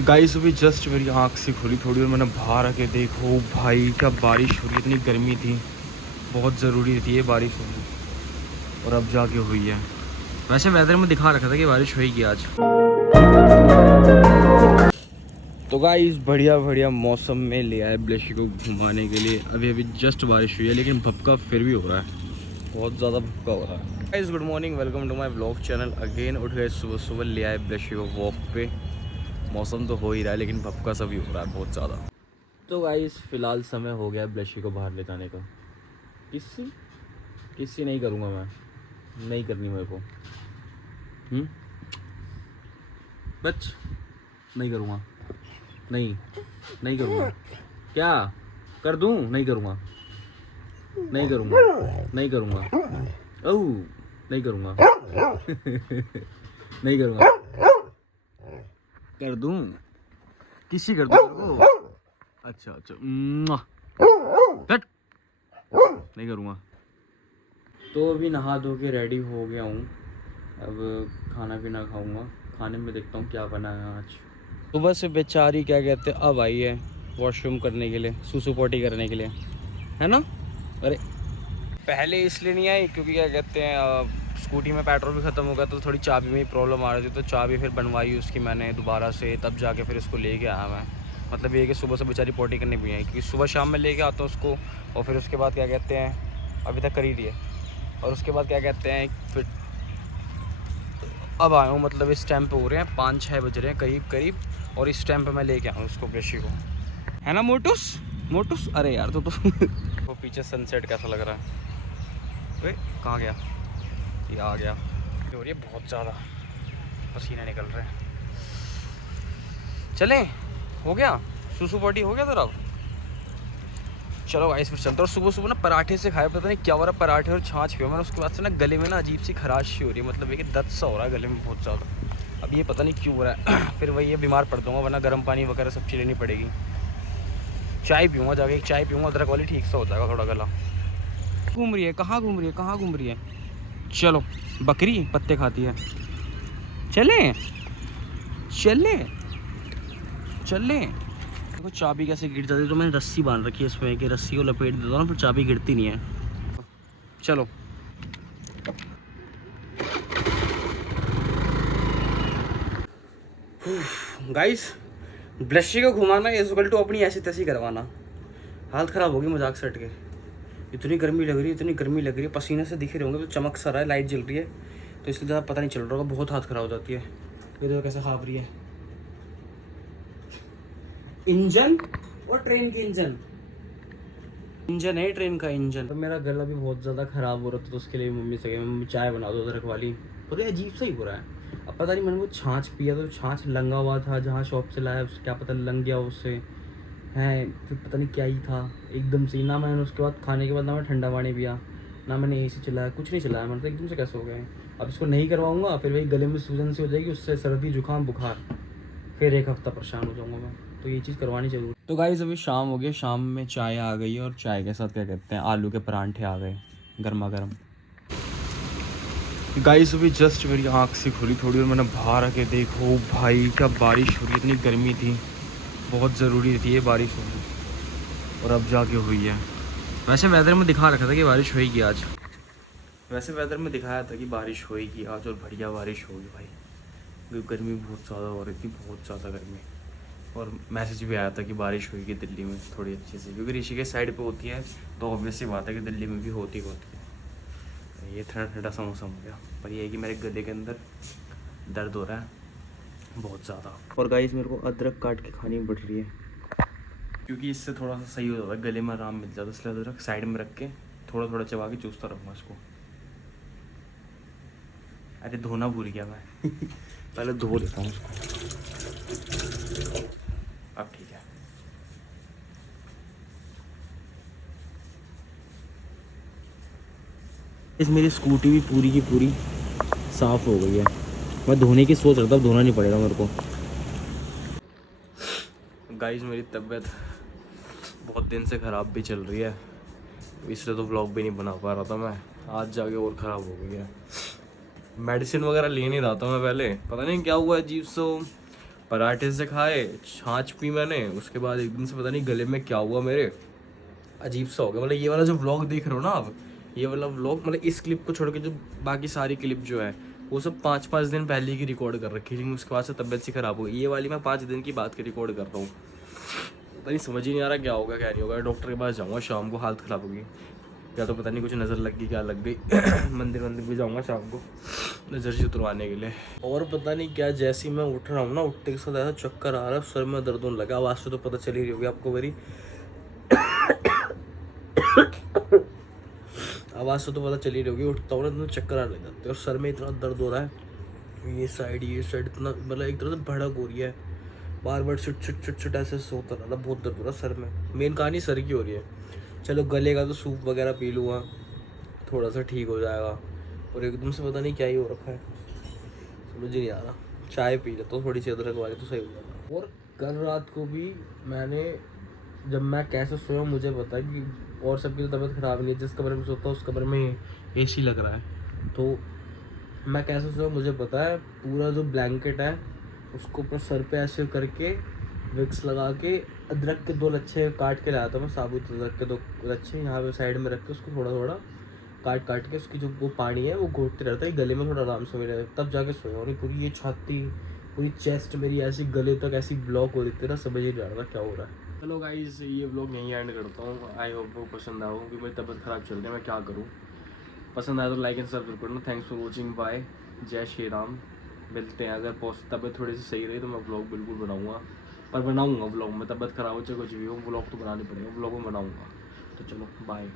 Guys अभी just मेरी आँख से खुली थोड़ी और मैंने बाहर आके देखो भाई क्या बारिश हो रही है। इतनी गर्मी थी, बहुत ज़रूरी थी ये बारिश होनी और अब जाके हुई है। वैसे वेदर में दिखा रखा था कि बारिश होगी आज। तो गाइस बढ़िया बढ़िया मौसम में ले आए ब्लेशी को घुमाने के लिए। अभी अभी जस्ट बारिश हुई है लेकिन भपका फिर भी हो रहा है, बहुत ज़्यादा भपका हो रहा है। Guys good morning, welcome to my vlog channel again. उठ गए सुबह सुबह, ले आए ब्लेशी को वॉक पे। मौसम तो हो ही रहा है लेकिन भपका सा भी हो रहा है बहुत ज़्यादा। तो गाइस फ़िलहाल समय हो गया ब्लेशी को बाहर ले जाने का। किसी किसी नहीं करूँगा मैं, नहीं करनी मेरे को। बच नहीं करूँगा, नहीं नहीं करूँगा। क्या कर दूँ? नहीं करूँगा, नहीं करूँगा, नहीं करूँगा। ओह नहीं करूँगा। नहीं करूँगा। कर दूँ? किसी कर दूँ? अच्छा अच्छा, हट, नहीं करूँगा। तो अभी नहा धो के रेडी हो गया हूँ। अब खाना पीना खाऊंगा। खाने में देखता हूँ क्या बना है आज। सुबह से बेचारी क्या कहते हैं अब आई है वॉशरूम करने के लिए, सूसू पोटी करने के लिए, है ना। अरे पहले इसलिए नहीं आई क्योंकि क्या कहते हैं स्कूटी में पेट्रोल भी ख़त्म हो गया, तो थोड़ी चाबी में ही प्रॉब्लम आ रही थी। तो चाबी फिर बनवाई उसकी मैंने दोबारा से, तब जाके फिर इसको लेके आया मैं। मतलब ये कि सुबह से बेचारी पोटी करने भी आई, क्योंकि सुबह शाम में लेके आता हूँ उसको। और फिर उसके बाद क्या कहते हैं अभी तक कर ही दिए। और उसके बाद क्या कहते हैं फिर अब आया हूँ, मतलब इस टाइम पे हो रहे हैं 5-6 बज रहे हैं करीब करीब। और इस टाइम पे मैं लेके आऊँ उसको ब्लेशी को, है ना मोटूस मोटूस। अरे यार तो वो पीछे सनसेट कैसा लग रहा है। वे कहाँ गया? ये आ गया। हो रही है बहुत ज़्यादा, पसीने निकल रहे हैं। चलें, हो गया सूसू पॉटी हो गया तेरा? चलो गाइस फिर चलते। और सुबह सुबह ना पराठे से खाए, पता नहीं क्या हो रहा है, पराठे और छाछ पिया मैंने। उसके बाद से ना गले में ना अजीब सी खराश सी हो रही है, मतलब ये कि दर्द सा हो रहा है गले में बहुत ज़्यादा। अब ये पता नहीं क्यों हो रहा है। फिर वही ये बीमार पड़ दूँगा, वरना गर्म पानी वगैरह सब चीज़ लेनी पड़ेगी। चाय पीऊँगा जाके, एक चाय पीऊँगा अदरक वाली, ठीक सा हो जाएगा थोड़ा गला। घूम रही है, कहाँ घूम रही है, कहाँ घूम रही है? चलो बकरी पत्ते खाती है। चलें चलें चलें। देखो चाबी कैसे गिर जाती है, तो मैंने रस्सी बांध रखी है इसमें कि रस्सी को लपेट देता हूँ ना, फिर चाबी गिरती नहीं है। चलो गाइस, ब्लशी को घुमाना इज इक्वल टू अपनी ऐसी तैसी करवाना। हालत ख़राब होगी मजाक से हट के। इतनी गर्मी लग रही है, इतनी गर्मी लग रही है, पसीने से दिख रहे होंगे। तो चमक सा रहा है, लाइट जल रही है, तो इसलिए ज़्यादा पता नहीं चल रहा होगा। बहुत हाथ ख़राब हो जाती है। ये देखो कैसे खाप रही है। इंजन और ट्रेन की इंजन, इंजन है ट्रेन का इंजन। तो मेरा गला भी बहुत ज़्यादा ख़राब हो रहा था, तो उसके लिए मम्मी से कही मम्मी चाय बना दो अदरक वाली। पता है अजीब सा ही हो रहा है। अब पता नहीं, मैंने वो छाछ पिया तो छाछ लंगा हुआ था, जहाँ शॉप से लाया क्या पता लंग गया उससे है। फिर पता नहीं क्या ही था एकदम से ना। मैंने उसके बाद खाने के बाद ना मैं ठंडा पानी पिया, ना मैंने AC चलाया, कुछ नहीं चलाया। मैंने तो एकदम से कैसे हो गए। अब इसको नहीं करवाऊँगा फिर वही गले में सूजन सी हो जाएगी, उससे सर्दी जुकाम बुखार, फिर एक हफ़्ता परेशान हो जाऊँगा मैं। तो ये चीज़ करवानी जरूर। तो गाइस अभी शाम हो गई, शाम में चाय आ गई है और चाय के साथ क्या कहते हैं आलू के परांठे आ गए गर्मा गर्म। गाइस अभी जस्ट मेरी आँख से खुली थोड़ी और मैंने बाहर आके देखो भाई क्या बारिश हो रही है। इतनी गर्मी थी, बहुत ज़रूरी थी ये बारिश होनी और अब जाके हुई है। वैसे वेदर में दिखा रखा था कि बारिश होएगी आज, वैसे वेदर में दिखाया था कि बारिश होएगी आज और बढ़िया बारिश होगी भाई। क्योंकि गर्मी बहुत ज़्यादा हो रही थी, बहुत ज़्यादा गर्मी। और मैसेज भी आया था कि बारिश होगी दिल्ली में थोड़ी अच्छी से, क्योंकि ऋषिकेश साइड पे होती है तो ऑब्वियस सी बात है कि दिल्ली में भी होती है। ये ठंडा ठंडा सा मौसम हो गया, पर ये है कि मेरे गले के अंदर दर्द हो रहा है बहुत ज़्यादा। और गाइस मेरे को अदरक काट के खानी पड़ रही है, क्योंकि इससे थोड़ा सा सही हो जाता है, गले में आराम मिल जाता है। इसलिए अदरक साइड में रख के थोड़ा थोड़ा चबा के चूसता रहूँगा इसको। अरे धोना भूल गया मैं। पहले धो लेता हूँ इसको। अब ठीक है। इस मेरी स्कूटी भी पूरी की पूरी साफ़ हो गई है। मैं धोने की सोच रहा था, धोना नहीं पड़ेगा मेरे को। गाइस मेरी तबीयत बहुत दिन से ख़राब भी चल रही है, इसलिए तो व्लॉग भी नहीं बना पा रहा था मैं। आज जाके और ख़राब हो गई है। मेडिसिन वगैरह ले नहीं रहा था मैं पहले, पता नहीं क्या हुआ अजीब सो। पराठे से खाए, छाछ पी मैंने, उसके बाद एक दिन से पता नहीं गले में क्या हुआ मेरे, अजीब सा हो गया। मतलब ये वाला जो व्लॉग देख रहे हो ना आप, ये वाला व्लॉग मतलब इस क्लिप को छोड़ के जो बाकी सारी क्लिप जो है वो सब 5-5 दिन पहले की रिकॉर्ड कर रखी, लेकिन उसके बाद से तबियत सी खराब हो गई। ये वाली मैं 5 दिन की बात की रिकॉर्ड कर रहा हूँ। पता नहीं, समझ ही नहीं आ रहा क्या होगा क्या नहीं होगा। डॉक्टर के पास जाऊँगा शाम को, हालत ख़राब होगी, या तो पता नहीं कुछ नज़र लग गई क्या लग गई। मंदिर भी जाऊँगा शाम को नज़र से उतरवाने के लिए। और पता नहीं क्या, जैसे ही मैं उठ रहा हूँ ना, उठते के साथ ऐसा चक्कर आ रहा है, सर में दर्द होने लगा। आवाज़ से तो पता चल ही रही होगी आपको मेरी, आवाज़ से तो पता चली रही होगी। उठता हूँ ना तो चक्कर आने लग जाते हैं, और सर में इतना दर्द हो रहा है, ये साइड इतना मतलब एक तरह से भड़क हो रही है, बार बार छुट ऐसे होता रहा, बहुत दर्द हो रहा है सर में। मेन कहानी सर की हो रही है। चलो गले का तो सूप वगैरह पी लूँगा, थोड़ा सा ठीक हो जाएगा, और एकदम से पता नहीं क्या ही हो रखा है, समझ नहीं आ रहा। चाय पी लेता हूँ थोड़ी सी अदरक वाली तो सही हो जाएगा। और कल रात को भी मैंने, जब मैं कैसे सोया मुझे पता है कि, और सबकी तो तबीयत ख़राब नहीं है, जिस कमरे में सोता हूँ उस कमरे में एसी लग रहा है, तो मैं कैसे सोया मुझे पता है। पूरा जो ब्लैंकेट है उसको ऊपर सर पे ऐसे करके विक्स लगा के, अदरक के 2 लच्छे काट के लाया था मैं, साबुत अदरक के 2 लच्छे यहाँ पे साइड में रख के, उसको थोड़ा थोड़ा काट के उसकी जो वो पानी है वो घोटते रहता है, गले में थोड़ा आराम से मिले, तब जाके सोया। और पूरी ये छाती, पूरी चेस्ट मेरी ऐसी गले तक ऐसी ब्लॉक हो रही थी ना, समझ ही नहीं आ रहा था क्या हो रहा है। चलो गाइस, ये व्लॉग यहीं एंड करता हूँ। आई होप वो पसंद आया हो, क्योंकि मेरी तबीयत ख़राब चल रही है, मैं क्या करूँ। पसंद आया तो लाइक एंड सब्सक्राइब करना। थैंक्स फॉर वॉचिंग, बाय, जय श्री राम। मिलते हैं। अगर तबीयत थोड़ी सी सही रही तो मैं व्लॉग बिल्कुल बनाऊँगा, पर बनाऊँगा व्लॉग में। तबीयत ख़राब हो चाहे कुछ भी हो, व्लॉग तो बनानी पड़ेगा, व्लॉग में बनाऊँगा। तो चलो बाय।